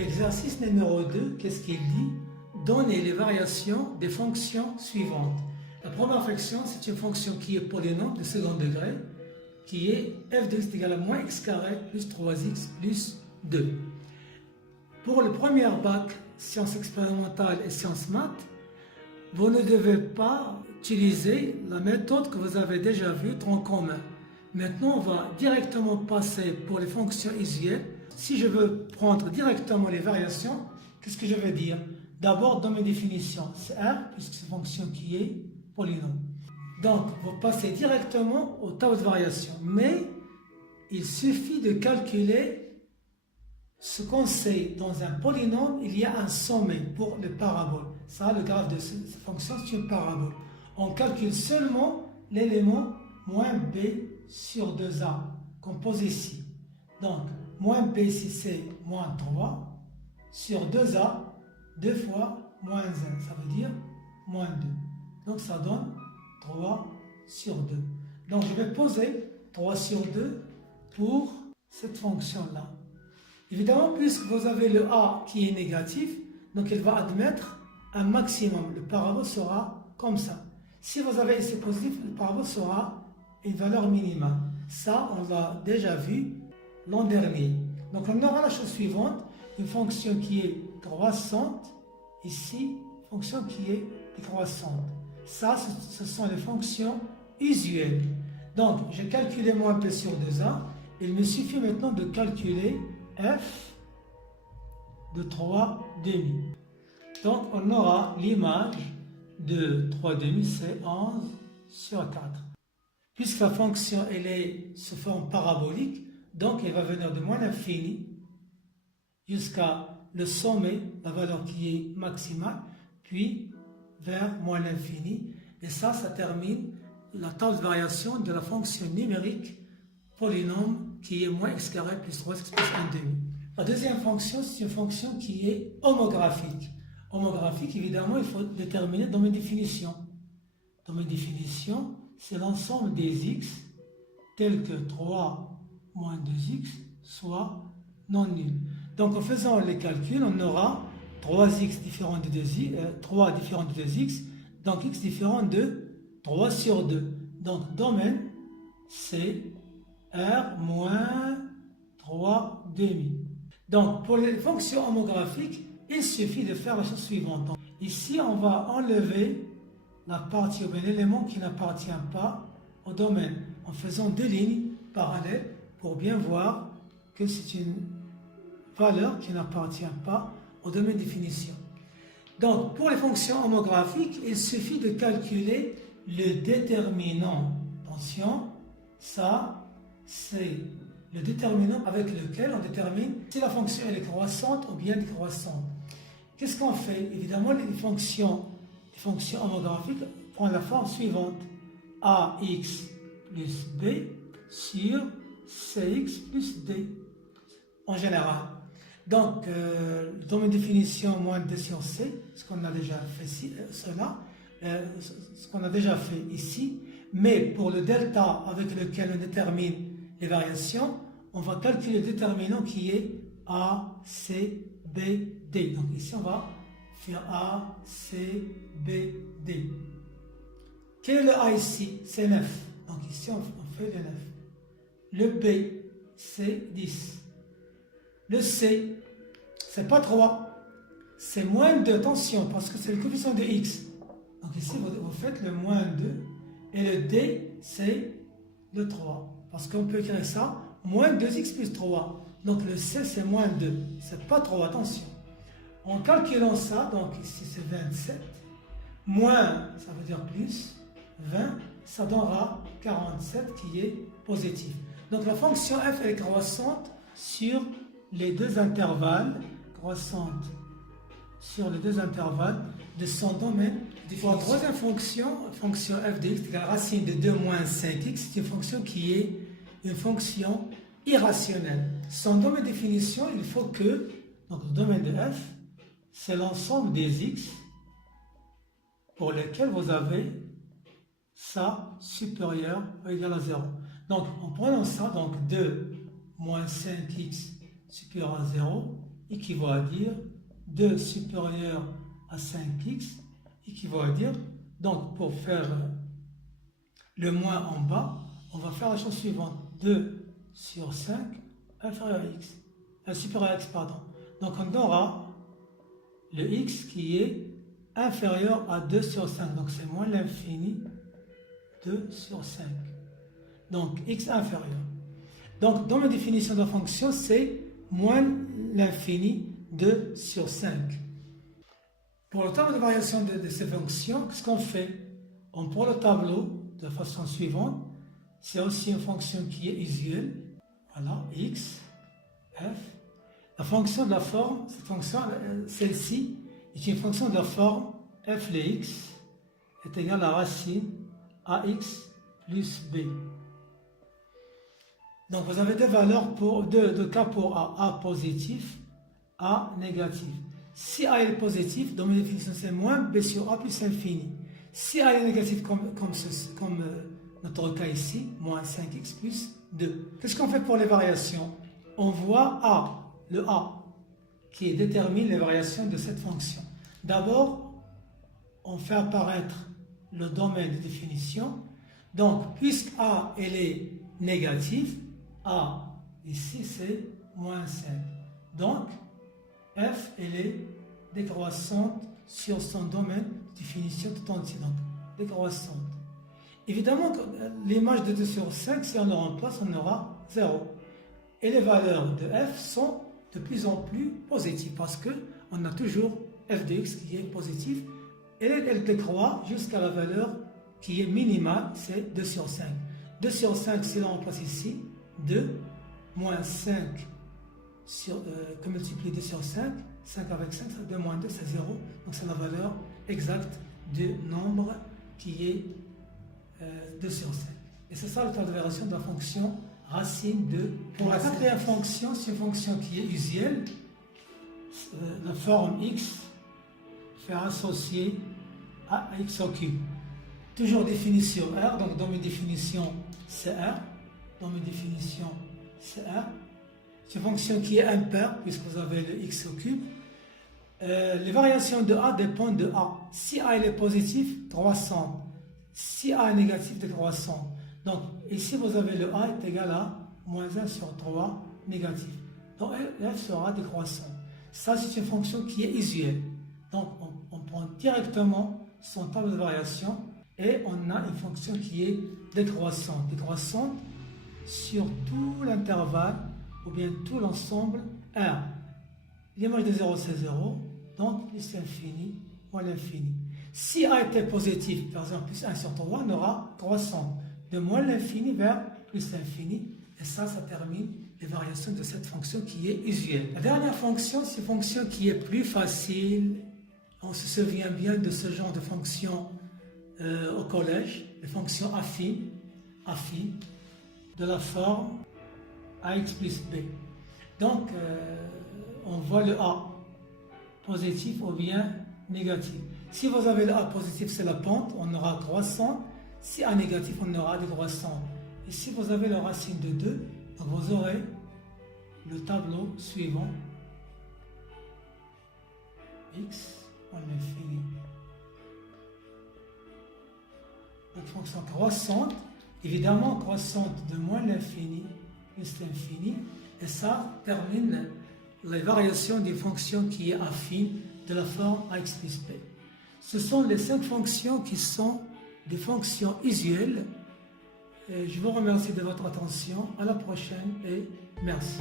L'exercice numéro 2, qu'est-ce qu'il dit? Donner les variations des fonctions suivantes. La première fonction, c'est une fonction qui est polynôme de second degré, qui est f de x égale à moins x carré plus 3x plus 2. Pour le premier bac, sciences expérimentales et sciences maths, vous ne devez pas utiliser la méthode que vous avez déjà vue, tronc commun. Maintenant, on va directement passer pour les fonctions usuelles. Si je veux prendre directement les variations, qu'est-ce que je vais dire? D'abord, dans mes définitions, c'est R, puisque c'est une fonction qui est polynôme. Donc, vous passez directement au tableau de variation. Mais, il suffit de calculer ce qu'on sait. Dans un polynôme, il y a un sommet pour le parabole. Ça, le graphe de cette fonction, c'est une parabole. On calcule seulement l'élément moins b sur 2a, qu'on pose ici. Donc, moins b ici, c'est moins 3 sur 2a, 2 fois moins 1, ça veut dire moins 2. Donc, ça donne 3 sur 2. Donc, je vais poser 3 sur 2 pour cette fonction-là. Évidemment, puisque vous avez le a qui est négatif, donc il va admettre un maximum. Le parabole sera comme ça. Si vous avez ici positif, le parabole sera une valeur minimale. Ça, on l'a déjà vu l'an dernier. Donc, on aura la chose suivante, une fonction qui est croissante, ici, fonction qui est décroissante. Ça, ce sont les fonctions usuelles. Donc, j'ai calculé moins p sur 2a. Il me suffit maintenant de calculer f de 3 demi. Donc, on aura l'image de 3 demi, c'est 11 sur 4. Puisque la fonction, elle est sous forme parabolique, donc elle va venir de moins l'infini jusqu'à le sommet, la valeur qui est maximale, puis vers moins l'infini. Et ça termine la table de variation de la fonction numérique polynôme qui est moins x carré plus 3x plus 1 demi. La deuxième fonction, c'est une fonction qui est homographique. Homographique, évidemment, il faut déterminer dans mes définitions. Dans mes définitions, c'est l'ensemble des x tels que 3 moins 2x soit non nul. Donc, en faisant les calculs, on aura 3x différent de 2x, 3 différent de 2x, donc x différent de 3 sur 2. Donc, domaine, c'est R moins 3 demi. Donc, pour les fonctions homographiques, il suffit de faire la chose suivante. Donc, ici, on va enlever la partie ou bien l'élément qui n'appartient pas au domaine en faisant deux lignes parallèles pour bien voir que c'est une valeur qui n'appartient pas au domaine de définition. Donc, pour les fonctions homographiques, il suffit de calculer le déterminant. Attention, ça, c'est le déterminant avec lequel on détermine si la fonction elle est croissante ou bien décroissante. Qu'est-ce qu'on fait? Évidemment, les fonctions homographiques prennent la forme suivante. AX plus B sur CX plus D, en général. Donc, dans mes définitions, moins 2 sur C, ce qu'on a déjà fait ce qu'on a déjà fait ici, mais pour le delta avec lequel on détermine les variations, on va calculer le déterminant qui est A, C, B, D. Donc ici, on va faire A, C, B, D. Quel est le A ici? C'est 9. Donc ici, on fait le 9. Le B, c'est 10. Le C, c'est pas 3. C'est moins 2. Attention, parce que c'est le coefficient de X. Donc ici, vous faites le moins 2. Et le D, c'est le 3. Parce qu'on peut écrire ça, moins 2x plus 3. Donc le C, c'est moins 2. C'est pas 3, attention. En calculant ça, donc ici c'est 27. Moins, ça veut dire plus, 20, ça donnera 47 qui est positif. Donc la fonction f est croissante sur les deux intervalles, croissante sur les deux intervalles de son domaine. Pour la troisième fonction, fonction f de x égale racine de 2 moins 5x, c'est une fonction qui est une fonction irrationnelle. Son domaine de définition, il faut que, donc le domaine de f, c'est l'ensemble des x pour lesquels vous avez ça supérieur ou égal à 0. Donc, en prenant ça, donc 2 moins 5x supérieur à 0, équivaut à dire 2 supérieur à 5x équivaut à dire, donc pour faire le moins en bas, on va faire la chose suivante, 2 sur 5 inférieur à x, supérieur à x, pardon. Donc on aura le x qui est inférieur à 2 sur 5, donc c'est moins l'infini 2 sur 5. Donc x inférieur. Donc dans ma définition de la fonction, c'est moins l'infini 2 sur 5. Pour le tableau de variation de ces fonctions, qu'est-ce qu'on fait? On prend le tableau de la façon suivante. C'est aussi une fonction qui est usuelle. Voilà, x, f. La fonction de la forme, cette fonction, celle-ci, est une fonction de la forme f de x est égale à la racine ax plus b. Donc vous avez deux valeurs pour deux cas pour a positif, a négatif. Si a est positif, dans ma définition c'est moins b sur a plus infini. Si a est négatif comme notre cas ici, moins 5x plus 2. Qu'est-ce qu'on fait pour les variations? On voit a, le a, qui détermine les variations de cette fonction. D'abord, on fait apparaître le domaine de définition. Donc, puisque a elle est négative, a ici c'est moins 5. Donc, f elle est décroissante sur son domaine de définition tout entier. Donc, décroissante. Évidemment, l'image de 2 sur 5, si on le remplace, on aura 0. Et les valeurs de f sont de plus en plus positives parce qu'on a toujours f de x qui est positif. Et elle décroît jusqu'à la valeur qui est minimale, c'est 2 sur 5. 2 sur 5, si l'on remplace ici, 2, moins 5, comme multiplie 2 sur 5, 5 avec 5, ça 2 moins 2, c'est 0. Donc c'est la valeur exacte du nombre qui est 2 sur 5. Et c'est ça le temps de variation de la fonction racine de. Pour la quatrième fonction, c'est une fonction qui est usuelle. La forme x fait associer à x au cube. Toujours définition R, donc dans mes définitions c'est R. Dans mes définitions c'est R. C'est une fonction qui est impaire puisque vous avez le x au cube. Les variations de A dépendent de A. Si A est positif, croissante. Si A est négatif, décroissante. Donc ici vous avez le A est égal à moins 1 sur 3 négatif. Donc f sera décroissant. Ça c'est une fonction qui est usuelle. Donc on prend directement son tableau de variation et on a une fonction qui est décroissante. Décroissante sur tout l'intervalle ou bien tout l'ensemble R. L'image de 0 c'est 0, donc plus l'infini moins l'infini. Si A était positif, par exemple plus 1 sur 3, on aura croissant de moins l'infini vers plus l'infini. Et ça termine les variations de cette fonction qui est usuelle. La dernière fonction, c'est une fonction qui est plus facile. On se souvient bien de ce genre de fonction au collège, les fonctions affines, de la forme ax plus b. Donc, on voit le a positif ou bien négatif. Si vous avez le a positif, c'est la pente, on aura croissante. Si a négatif, on aura décroissante. Et si vous avez la racine de 2, donc vous aurez le tableau suivant. X à l'infini. Donc fonction croissante, évidemment croissante de moins l'infini plus l'infini. Et ça termine les variations des fonctions qui est affine de la forme ax plus b. Ce sont les 5 fonctions qui sont des fonctions usuelles. Et je vous remercie de votre attention. À la prochaine et merci.